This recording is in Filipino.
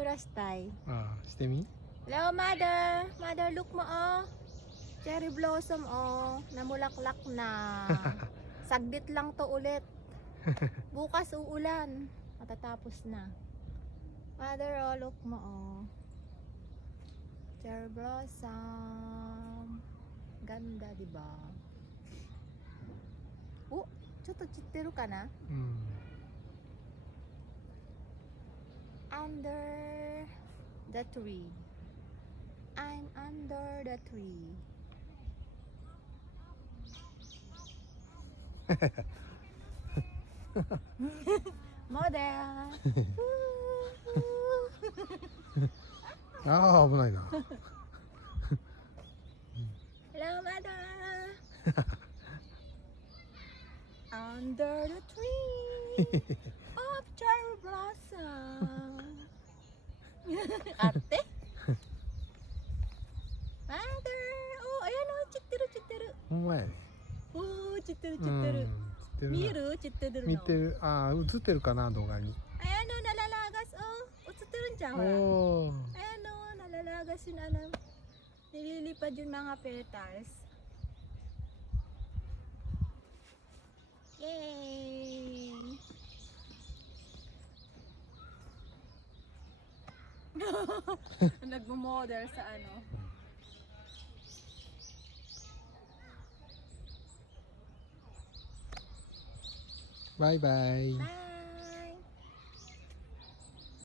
Yurastai. Shite mi? Hello, mother. Mother, look mo, oh. Cherry blossom, oh. Namulaklak na. Saglit lang to ulit. Bukas uulan. Matatapos na. Mother, oh, look mo, oh. Cherry blossom. Ganda, di ba? Oh, choto chitteru ka na? Under the tree. I'm under the tree. Model. ああ、危ないな。 Hello, mother. Under the tree of cherry blossom. Ate? Mother. Oh, ayan oh, chitteru chitteru. ほんまやね。 Oh, chitteru う chitteru. ん、知ってるな。 Miru chitteru 見 no. てる。ああ、映ってるかな、動画に。 Ayan oh, nalalagas oh. Utsuturun dyan, wala. おお。 Ayan oh, nalalagas yun ano. Nililipad yung mga petals. Yay! Nagmo-model sa ano. Bye bye. Bye!